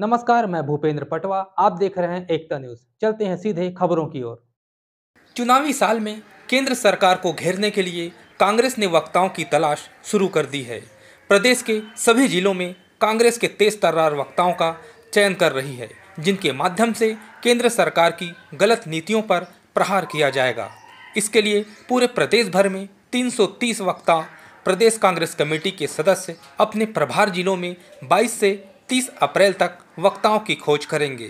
नमस्कार, मैं भूपेंद्र पटवा। आप देख रहे हैं एकता न्यूज। चलते हैं सीधे खबरों की ओर। चुनावी साल में केंद्र सरकार को घेरने के लिए कांग्रेस ने वक्ताओं की तलाश शुरू कर दी है। प्रदेश के सभी जिलों में कांग्रेस के तेज तर्रार वक्ताओं का चयन कर रही है, जिनके माध्यम से केंद्र सरकार की गलत नीतियों पर प्रहार किया जाएगा। इसके लिए पूरे प्रदेश भर में 330 वक्ता प्रदेश कांग्रेस कमेटी के सदस्य अपने प्रभार जिलों में 22 से 30 अप्रैल तक वक्ताओं की खोज करेंगे।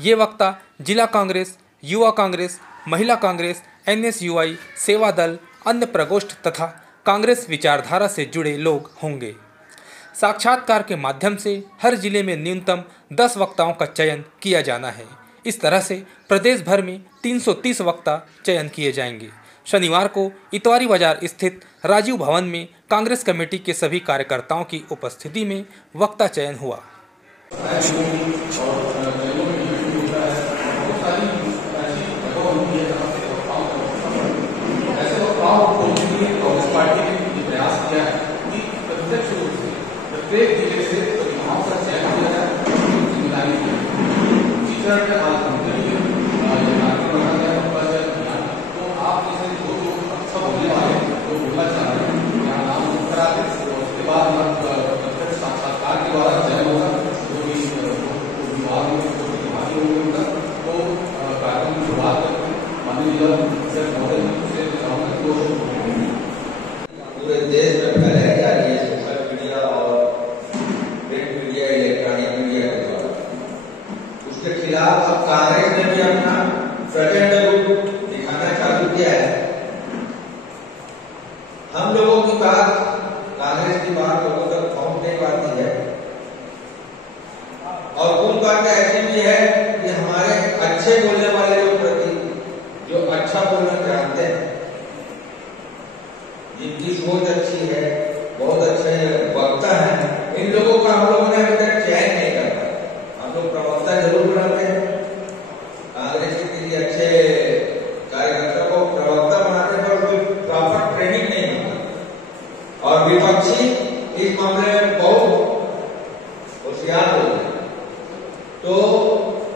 ये वक्ता जिला कांग्रेस, युवा कांग्रेस, महिला कांग्रेस, NSUI, सेवा दल, अन्य प्रकोष्ठ तथा कांग्रेस विचारधारा से जुड़े लोग होंगे। साक्षात्कार के माध्यम से हर जिले में न्यूनतम 10 वक्ताओं का चयन किया जाना है। इस तरह से प्रदेश भर में 330 वक्ता चयन किए जाएंगे। शनिवार को इतवारी बाजार स्थित राजीव भवन में कांग्रेस कमेटी के सभी कार्यकर्ताओं की उपस्थिति में वक्ता चयन हुआ। पूरे देश में फैलाई जा रही है सोशल मीडिया और प्रिंट मीडिया, इलेक्ट्रॉनिक मीडिया के द्वारा। उसके खिलाफ अब कांग्रेस ने भी अपना प्रचंड रूप दिखाना चालू किया है। हम लोगों की बात, कांग्रेस की बात लोगों तक पहुंच नहीं पाती है, और कुछ बातें ऐसी भी है कि हमारे अच्छे बोलने वाले लोग प्रति जो अच्छा बोलना चाहते हैं, जिनकी सोच अच्छी है, बहुत अच्छे वक्ता है, इन लोगों का हम लोगों ने अभी तक चयन नहीं कर पाया। हम लोग प्रवक्ता जरूर बनाते हैं, कांग्रेस के किसी अच्छे कार्यकर्ता को प्रवक्ता बनाते हैं, पर कोई प्रॉपर ट्रेनिंग नहीं होता। और विपक्षी इस मामले में बहुत होशियार लोग हैं। तो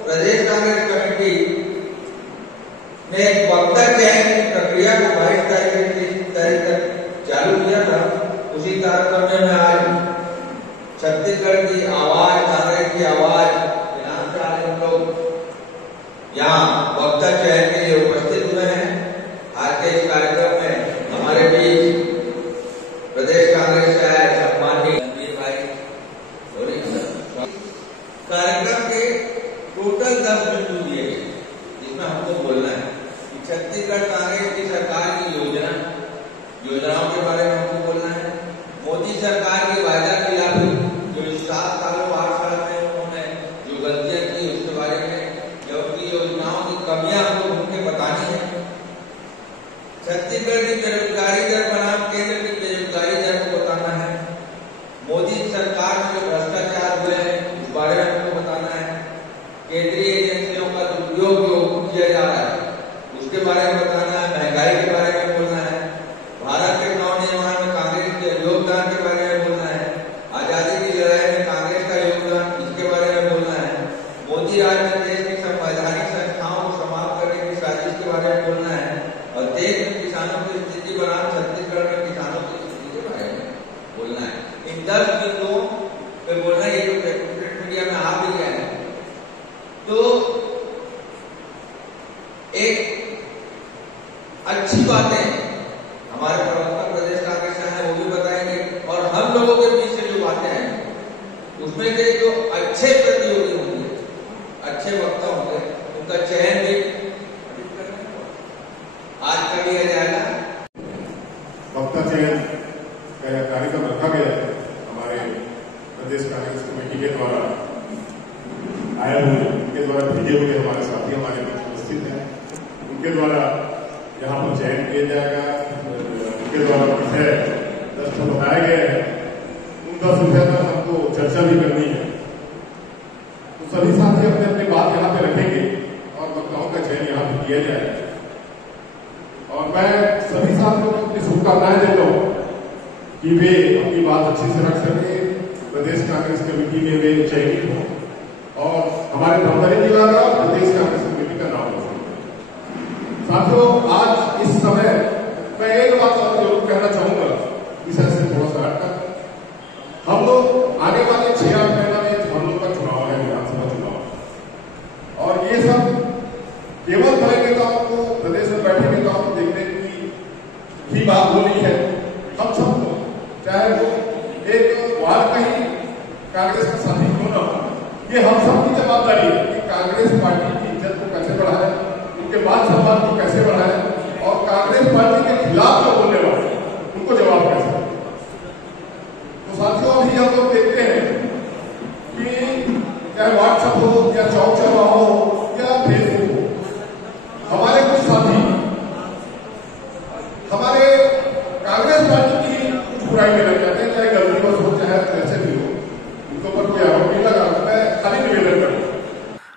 प्रदेश कांग्रेस कमेटी ने एक वक्ता चयन की प्रक्रिया को 22 तारीख से 30 तारीख तक चालू किया था। उसी तारतम्य में आज छत्तीसगढ़ की आवाज, कांग्रेस की आवाज यहाँ से आज हम लोग यहाँ वक्ता चयन के लिए उपस्थित हुए हैं। आज के इस कार्यक्रम में हमारे बीच प्रदेश कांग्रेस से आए सम्माननीय रणवीर भाई। कार्यक्रम के टोटल 10 मिनट दिए गए, जिसमें हमको बोलना है कि छत्तीसगढ़ कांग्रेस की सरकार की योजनाओं के बारे में हमको बोलना है। मोदी सरकार की वायदा खिलाफी जो 7 सालों 8 साल में उन्होंने जो गलतियां की उसके बारे में, जो उनकी योजनाओं की कमियां हमको उनके बतानी है। छत्तीसगढ़ की बेरोजगारी दर बनाम केंद्र की बेरोजगारी दर को बताना है। मोदी सरकार में जो भ्रष्टाचार हुए हैं उस बारे में हमको बताना है। केंद्रीय एजेंसियों का दुरुपयोग जो किया जा रहा है उसके बारे में बताना है। महंगाई के बारे में बोलना है। भारत के नवनिर्माण में कांग्रेस के योगदान के बारे में बोलना है। आजादी की लड़ाई में कांग्रेस का योगदान, इसके बारे में बोलना है। मोदी राज में देश की संवैधानिक संस्थाओं को समाप्त करने की साजिश के बारे में बोलना है। और देश में किसानों की स्थिति बनाम छत्तीसगढ़ में किसानों की स्थिति के बारे में बोलना है। इन 10 बिंदुओं पे बोलना है। ये जो प्रिंट मीडिया में आ भी गया है, तो एक अच्छी बातें हमारे प्रवक्ता प्रदेश कांग्रेस से हैं वो भी बताएंगे, और हम लोगों के बीच से जो बातें हैं उसमें से जो अच्छे प्रतियोगी होंगे, अच्छे वक्ता होंगे, उनका चयन भी आज कर लिया जाएगा। वक्ता चयन का कार्यक्रम रखा गया है हमारे प्रदेश कांग्रेस कमेटी के द्वारा। आए हुए उनके द्वारा भेजे हुए हमारे साथी हमारे बीच उपस्थित हैं, उनके द्वारा यहाँ पर चयन किया जाएगा। उनके द्वारा विषय 10 बताया गया है। उन 10 विषय पर हमको चर्चा भी करनी है। तो सभी साथी अपने अपनी बात यहाँ पे रखेंगे और वक्ताओं का चयन यहाँ पे किया जाएगा। और मैं सभी साथियों को अपनी शुभकामनाएं देता हूँ कि वे अपनी बात अच्छे से रख सके, प्रदेश कांग्रेस कमेटी में वे चयनित हों हमारे धमतरी जिला का प्रदेश कांग्रेस कमेटी का नाम रोशन करें। साथियों, आज इस समय मैं एक बात और जरूर कहना चाहूंगा, इस से थोड़ा सा हटकर हम लोग आने वाले 6-8 महीना में हम लोग का चुनाव है, विधानसभा चुनाव, और ये सब केवल बड़े नेताओं को, प्रदेश में बैठे नेताओं को देखने की ही बात हो रही है। हम सबको, चाहे वो एक वार्ड का ही कांग्रेस का साथी क्यों ना हो, ये हम सब की जवाबदारी है कि कांग्रेस पार्टी की इज्जत को कैसे बढ़ाए, उनके मान सम्मान को कैसे बढ़ाए, और कांग्रेस पार्टी के खिलाफ जो बोलने वाले उनको जवाब कैसे। तो साथियों, अभी हम लोग देखते हैं कि चाहे व्हाट्सएप हो या चौक चौराहा हो या फेसबुक हो, हमारे कुछ साथी हमारे कांग्रेस पार्टी की कुछ बुराई में लग जाते हैं, चाहे गलतीवश हो चाहे कैसे भी हो, उनके ऊपर कोई आरोप नहीं लगा। मैं खाली निवेदन करूँ।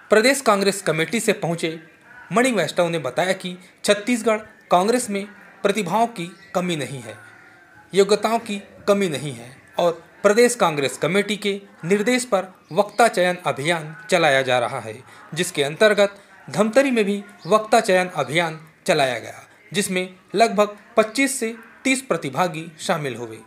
प्रदेश कांग्रेस कमेटी से पहुंचे मणि वैष्णव ने बताया कि छत्तीसगढ़ कांग्रेस में प्रतिभाओं की कमी नहीं है, योग्यताओं की कमी नहीं है, और प्रदेश कांग्रेस कमेटी के निर्देश पर वक्ता चयन अभियान चलाया जा रहा है, जिसके अंतर्गत धमतरी में भी वक्ता चयन अभियान चलाया गया, जिसमें लगभग 25 से 30 प्रतिभागी शामिल हुए।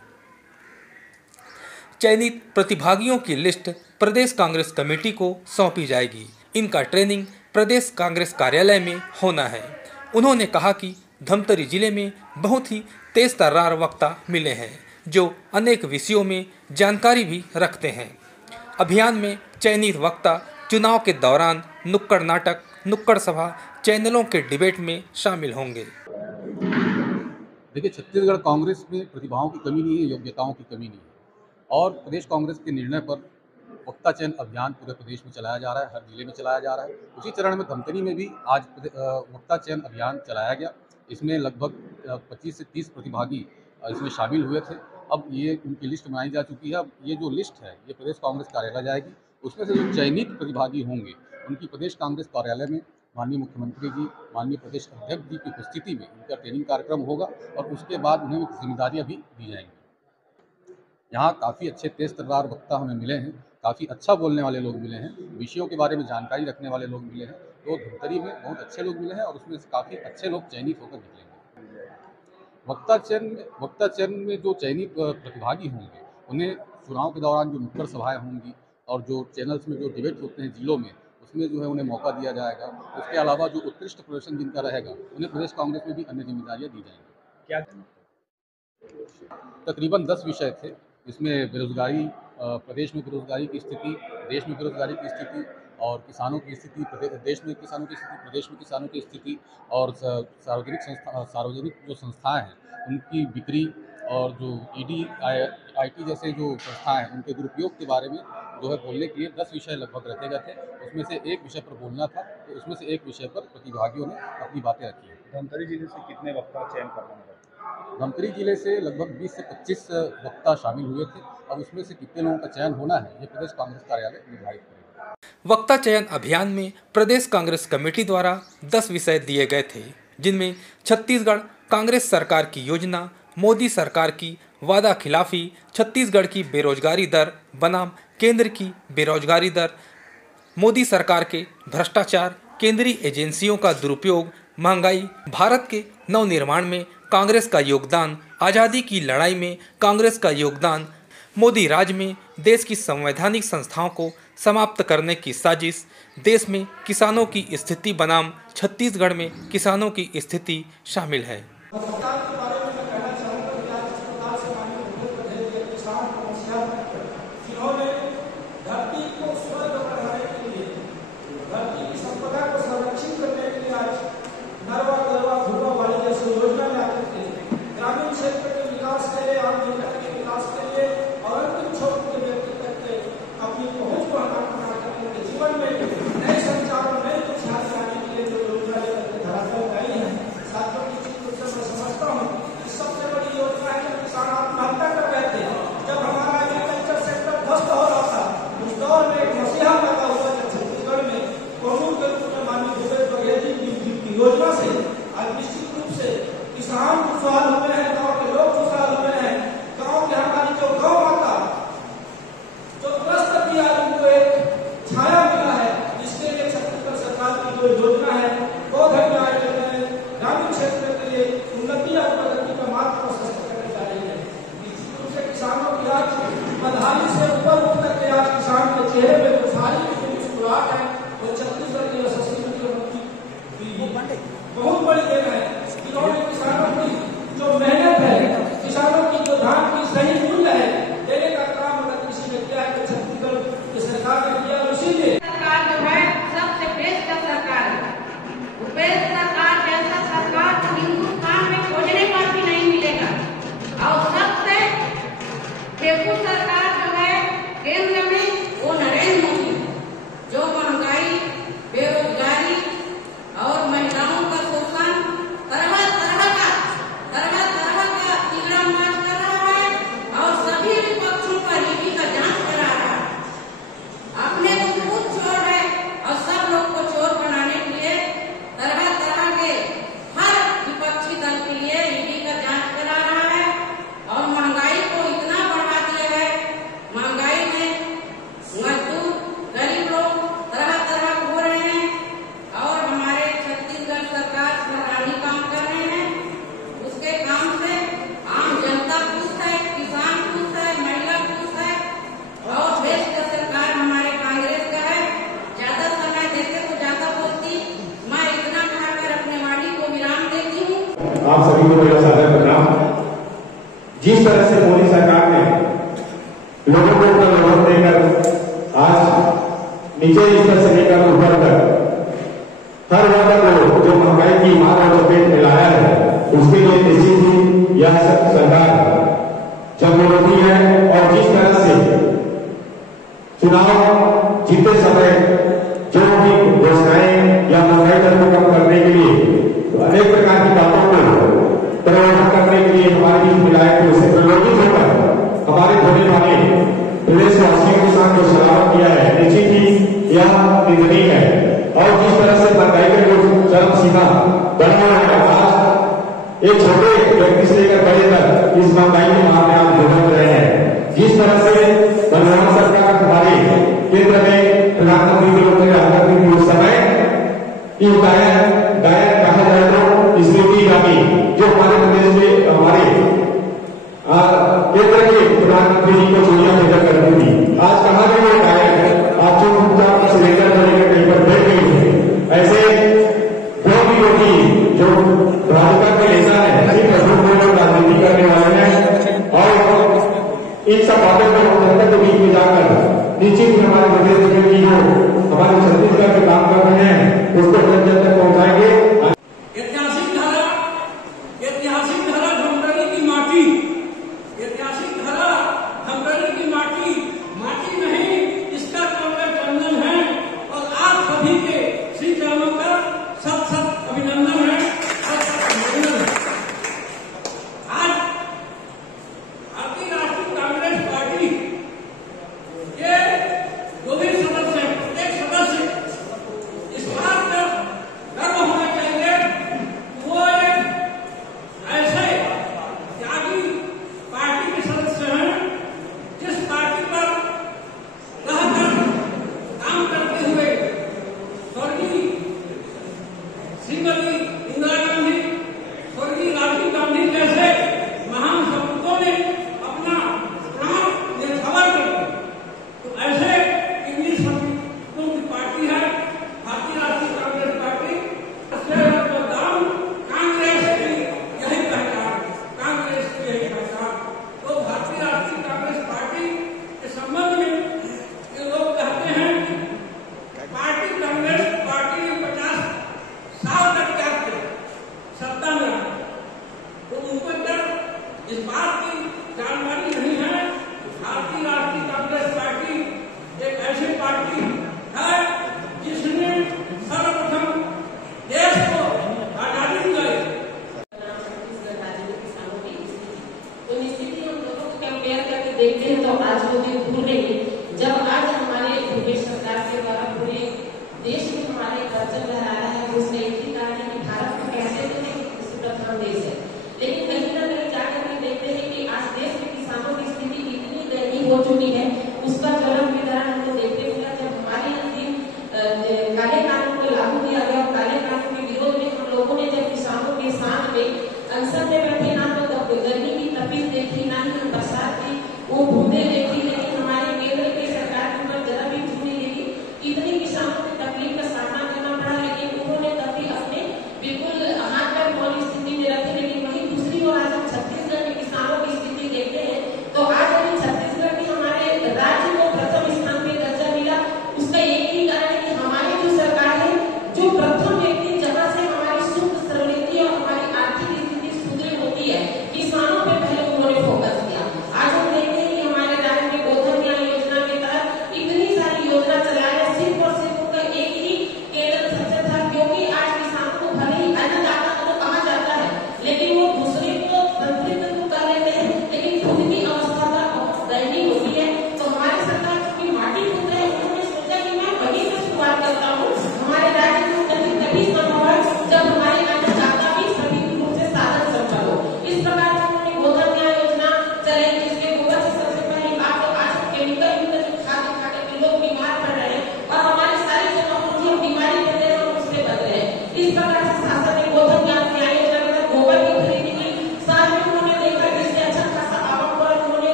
चयनित प्रतिभागियों की लिस्ट प्रदेश कांग्रेस कमेटी को सौंपी जाएगी। इनका ट्रेनिंग प्रदेश कांग्रेस कार्यालय में होना है। उन्होंने कहा कि धमतरी जिले में बहुत ही तेज तर्रार वक्ता मिले हैं, जो अनेक विषयों में जानकारी भी रखते हैं। अभियान में चयनित वक्ता चुनाव के दौरान नुक्कड़ नाटक, नुक्कड़ सभा, चैनलों के डिबेट में शामिल होंगे। देखिए, छत्तीसगढ़ कांग्रेस में प्रतिभाओं की कमी नहीं है, योग्यताओं की कमी नहीं है, और प्रदेश कांग्रेस के निर्णय पर वक्ता चयन अभियान पूरे प्रदेश में चलाया जा रहा है, हर जिले में चलाया जा रहा है। उसी चरण में धमतरी में भी आज वक्ता चयन अभियान चलाया गया। इसमें लगभग 25 से 30 प्रतिभागी इसमें शामिल हुए थे। अब ये उनकी लिस्ट बनाई जा चुकी है। अब ये जो लिस्ट है ये प्रदेश कांग्रेस कार्यालय जाएगी। उसमें से जो चयनित प्रतिभागी होंगे उनकी प्रदेश कांग्रेस कार्यालय में माननीय मुख्यमंत्री जी, माननीय प्रदेश अध्यक्ष जी की उपस्थिति में उनका ट्रेनिंग कार्यक्रम होगा, और उसके बाद उन्हें जिम्मेदारियां भी दी जाएंगी। यहाँ काफ़ी अच्छे तेज तर्रार वक्ता हमें मिले हैं, काफ़ी अच्छा बोलने वाले लोग मिले हैं, विषयों के बारे में जानकारी रखने वाले लोग मिले हैं। तो धमतरी में बहुत अच्छे लोग मिले हैं, और उसमें से काफ़ी अच्छे लोग चयनित होकर निकलेंगे। वक्ता चयन में जो चयनित प्रतिभागी होंगे उन्हें चुनाव के दौरान जो नुक्कड़ सभाएँ होंगी और जो चैनल्स में जो डिबेट होते हैं जिलों में, उसमें जो है उन्हें मौका दिया जाएगा। उसके अलावा जो उत्कृष्ट प्रदर्शन जिनका रहेगा उन्हें प्रदेश कांग्रेस में भी अन्य जिम्मेदारियां दी जाएंगी। क्या तकरीबन 10 विषय थे, जिसमें बेरोजगारी, प्रदेश में बेरोजगारी की स्थिति, देश में बेरोजगारी की स्थिति, और किसानों की स्थिति, देश में किसानों की स्थिति, प्रदेश में किसानों की स्थिति, और सार्वजनिक जो संस्थाएँ हैं उनकी बिक्री, और जो ईडी, आईटी जैसे जो संस्थाएँ हैं उनके दुरुपयोग के बारे में जो है बोलने के लिए 10 विषय लगभग रखे गए थे। उसमें से एक विषय पर बोलना था, तो उसमें से एक विषय पर प्रतिभागियों ने अपनी बातें रखी हैं। धमतरी जिले से कितने वक्ता चयन करना है? धमतरी जिले से लगभग 20 से 25 वक्ता शामिल हुए थे। अब उसमें से कितने लोगों का चयन होना है ये प्रदेश कांग्रेस कार्यालय निर्धारित करेगा। वक्ता चयन अभियान में प्रदेश कांग्रेस कमेटी द्वारा 10 विषय दिए गए थे, जिनमें छत्तीसगढ़ कांग्रेस सरकार की योजना, मोदी सरकार की वादा खिलाफी, छत्तीसगढ़ की बेरोजगारी दर बनाम केंद्र की बेरोजगारी दर, मोदी सरकार के भ्रष्टाचार, केंद्रीय एजेंसियों का दुरुपयोग, महंगाई, भारत के नवनिर्माण में कांग्रेस का योगदान, आज़ादी की लड़ाई में कांग्रेस का योगदान, मोदी राज में देश की संवैधानिक संस्थाओं को समाप्त करने की साजिश, देश में किसानों की स्थिति बनाम छत्तीसगढ़ में किसानों की स्थिति शामिल है। योजना से आज निश्चित रूप से किसान खुशहाल हुए हैं, गांव के लोग खुशहाल हुए हैं। गांव के हमारी जो गौ माता जो ग्रस्त थी, आज उनको एक छाया मिला है, जिस आप सभी को मेरा सादर प्रणाम। जिस तरह से मोदी सरकार ने लोगों को प्रलोभन देकर आज नीचे स्तर से लेकर ऊपर तक हर वर्ग को जो महंगाई की मार और चपेट में लाया है, उसके लिए निश्चित ही यह सरकार जब विरोधी है। और जिस तरह से चुनाव जीते समय जो भी घोषणाएं या महंगाई दर को कम करने के लिए अनेक प्रकार की बातों को प्रवर्तन करने के लिए हमारे बीच मिलाए थे, उसे प्रलोभित होकर हमारे होने वाले प्रदेशवासियों के साथ जो शरारत किया है, निश्चित ही यह निंदनीय है। और जिस तरह से महंगाई का जो चरम सीमा बढ़ा है, आज एक छोटे व्यक्ति से लेकर बड़े तक इस महंगाई के मामले आप भुगत रहे हैं। जिस तरह से वर्तमान सरकार हमारे केंद्र में प्रधानमंत्री के रूप में रहा करती थी, उस समय गायक कहा जाए तो स्मृति ईरानी जो हमारे प्रदेश में हमारे केंद्र के प्रधानमंत्री जी को चोरियां भेजा करती थी, आज कहा कि वो गायक आप चुपचाप से लेकर कहीं पर बैठ गई है। ऐसे जो भी लोग जो भाजपा के नेता है, सिर्फ राजनीति करने वाले हैं और इन सब बातों को जनता के बीच में जाकर निश्चित हमारे प्रदेश में भी जो हमारे छत्तीसगढ़ के काम कर रहे हैं उसको जन तक पहुंचाएंगे। ऐतिहासिक धरा धमतरी की माटी, ऐतिहासिक धरा धमतरी की माटी नहीं, इसका कलर चंदन है। और आप सभी के श्री चरणों का सत अभिनंदन है, आज भारतीय राष्ट्रीय कांग्रेस पार्टी के जो भी सदस्य हैं, प्रत्येक सदस्य इस बात का गर्व होना चाहिए कि वो एक ऐसे त्यागी पार्टी के सदस्य हैं जिस पार्टी पर रहकर काम करते हुए स्वर्गीय श्रीमती इंदिरा गांधी, स्वर्गीय राजीव गांधी जैसे महान सपूतों ने अपना प्राण न्यौछावर कर दिया। तो ऐसे इंग्लिश सपूतों की पार्टी है भारतीय राष्ट्रीय कांग्रेस पार्टी। कांग्रेस की यही पहचान, कांग्रेस की यही पहचान। तो भारतीय राष्ट्रीय कांग्रेस पार्टी के संबंध में ये लोग कहते हैं कि पार्टी कांग्रेस पार्टी ने 50 साल तक क्या किया, सत्ता में रहा, तो उनको इस बात की जानकारी नहीं है। भारतीय राष्ट्रीय कांग्रेस पार्टी एक ऐसी पार्टी है जिसने सर्वप्रथम देश को आजादी दिलाई। तो निश्चित ही हम लोगों को कंपेयर करके देखते हैं तो आज वो दिन दूर नहीं, जब आज हमारे प्रदेश सरकार के द्वारा पूरे देश में हमारे कर्तव्य लहरा रहा है। उसने एक ही कहा कि भारत में कैसे तो नहीं प्रथम देश है, लेकिन कहीं ना कहीं जाकर के देखते हैं कि आज देश में किसानों की स्थिति इतनी दयनीय हो चुकी है, उसका चरम विवरण हमको देखने मिला जब हमारे दिन काले कानून को लागू किया गया। और काले कानून के विरोध में हम लोगों ने जब किसानों के साथ में अनशन में बैठे, ना तो गर्मी की तपीस देखी, ना ही हम बरसात की वो बूंदे देखी, लेकिन हमारे केंद्र की सरकार के ऊपर जरा भी चूनी देखी। इतनी किसानों की तकलीफ का सामना करना पड़ा, लेकिन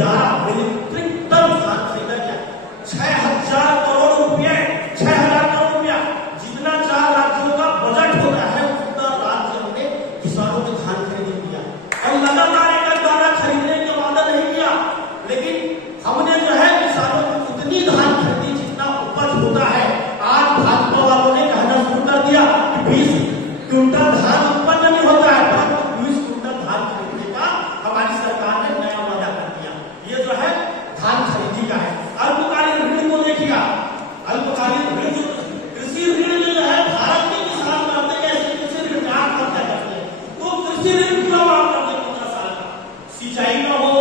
11 मीट्रिक टन धान खरीदा गया। 6,000 करोड़ रुपए, 6,000 करोड़ रुपया, जितना 4 राज्यों का बजट होता है उतना राज्य ने किसानों के धान खरीद किया। और लगातार एक दाना खरीदने का वादा नहीं किया, लेकिन हमने जो है किसानों को उतनी धान खरीदी जितना उपज होता है। आज भाजपा वालों ने कहना शुरू कर दिया कि 20 क्विंटल धान उत्पन्न नहीं होता है, परंतु 20 क्विंटल धान खरीदने का हमारी सरकार ने नया वादा कर दिया। ये जो है धान खरीदी का है। अल्पकालीन ऋण को देखिएगा, अल्पकालीन ऋण जो कृषि ऋण में जो है भारत के किसान करते कैसे कृषि ऋण आत्महत्या करते हैं, वो कृषि ऋण पूरा माफ कर दे 15 साल का, सिंचाई का हो,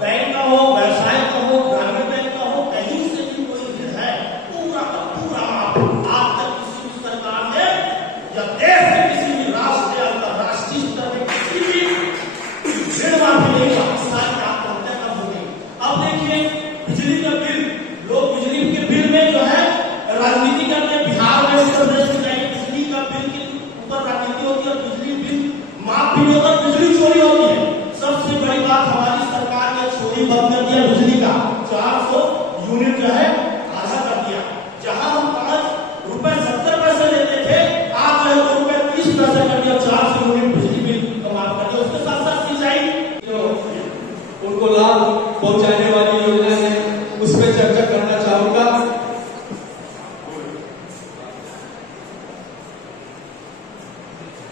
बैंक का हो, व्यवसाय का हो, ग्रामीण बैंक का हो, कहीं से भी कोई ऋण है पूरा का पूरा माफ। आज तक किसी भी सरकार ने या देश के किसी भी राष्ट्रीय अंतरराष्ट्रीय स्तर में किसी भी ऋण माफी नहीं हुआ, किसान की आत्महत्या कम हो गई। अब देखिए बिजली का बिल, लोग बिजली के बिल में जो है राजनीति करते हैं। बिहार में उत्तर प्रदेश में जाएंगे, बिजली का बिल के ऊपर राजनीति होती है और बिजली बिल माफ भी नहीं होता, बिजली चोरी होती है। सबसे बड़ी बात हमारी सरकार ने चोरी बंद कर दिया बिजली का, 400 यूनिट जो है आधा कर दिया। जहां हम 5 रुपए 70 पैसे लेते थे, आज जो है 2 रुपए 30 पैसे कर दिया, 400 यूनिट बिजली बिल का माफ कर दिया। उसके साथ साथ सिंचाई उनको लाभ पहुंचाने वाली योजना है, उस पर चर्चा करना चाहूंगा।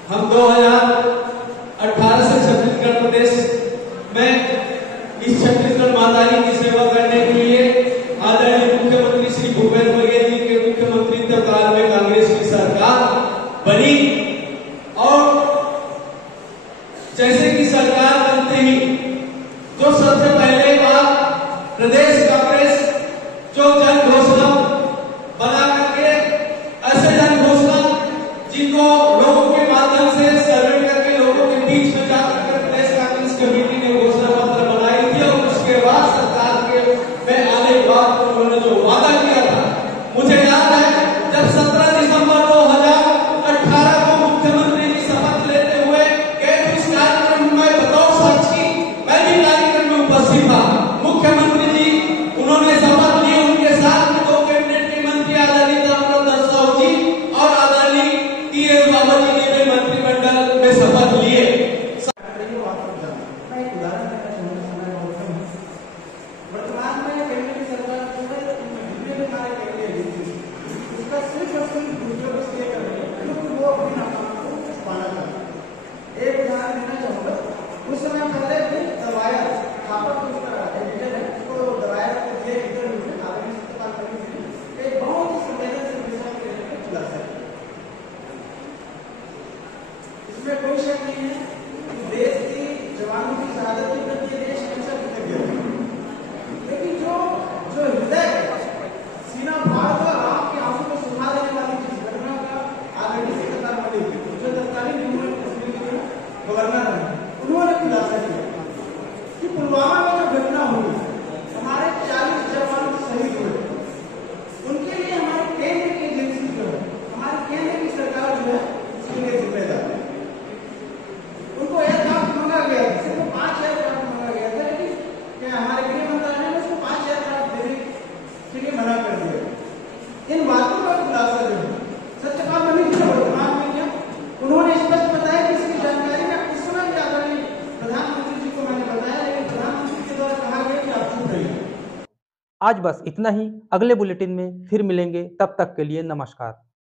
हम 2018 से छत्तीसगढ़ प्रदेश में इस छत्तीसगढ़ माताजी की सेवा करने के लिए आदरणीय मुख्यमंत्री श्री भूपेश बघेल जी के मुख्यमंत्री काल में कांग्रेस की सरकार बनी और जैसे कि सरकार बनते ही जो सबसे पहले बात प्रदेश कांग्रेस जो जन घोषणा बना करके, ऐसे जन घोषणा जिनको लोगों के माध्यम से सर्वे करके लोगों के बीच में जाकर प्रदेश कांग्रेस कमेटी ने घोषणा पत्र बनाई थी और उसके बाद सरकार के में आने के बाद उन्होंने जो वादा किया था, मुझे याद है जब 17 दिसंबर 2018 को मुख्यमंत्री जी शपथ लेते हुए गए थे इस कार्यक्रम में, बतौर साक्षी मैं भी कार्यक्रम में उपस्थित था। मुख्यमंत्री जी उन्होंने शपथ ली, उनके साथ में 2 कैबिनेट के मंत्री आदरणीय रामप्रसाद साहू जी और आदरणीय टी.एस. बाबा जी ने भी मंत्रिमंडल में शपथ लिए। वर्तमान में केंद्र की सरकार जो है बिजली के हमारे केंद्रीय उसका सिर्फ और सिर्फ दूसरों को इसलिए कर रही है क्योंकि वो अपनी नाकाम को छुपाना चाहते हैं। एक उदाहरण देना चाहूंगा, कुछ समय पहले भी दवाया खापर को उसका एडिटर है, उसको दवाया को दिए एडिटर में आदमी इस्तेमाल करने के लिए एक बहुत ही संवेदनशील विषय के लिए खुलासा किया। इसमें कोई शक नहीं है कि देश की जवानों की शहादत के प्रति देश हमेशा कृतज्ञ है, लेकिन जो हृदय सीना फाड़ कर राम के आंसू को सुखा देने वाली जिस घटना का आदरणीय सेक्रेटरी मलिक जो तत्कालीन गवर्नर है, उन्होंने खुलासा किया कि पुलवामा में जो घटना हुई, हमारे 40 जवान शहीद हुए, उनके लिए हमारे केंद्र की एजेंसी जो है, हमारे केंद्र की सरकार जो है उसके लिए जिम्मेदार है। उनको एयरक्राफ्ट मंगा गया था, सिर्फ 5 एयरक्राफ्ट मंगा गया था, लेकिन क्या हमारे गृह मंत्रालय ने उसको 5 एयरक्राफ्ट देने के लिए मना कर दिया। इन बातों का खुलासा जो है सत्यपाल मलिक जी ने वर्तमान में किया। उन्होंने स्पष्ट बताया कि इसकी जानकारी मैं उस समय भी आदरणीय प्रधानमंत्री जी को मैंने बताया, लेकिन प्रधानमंत्री के द्वारा कहा गया कि आप चुप रहिए। आज बस इतना ही। अगले बुलेटिन में फिर मिलेंगे, तब तक के लिए नमस्कार।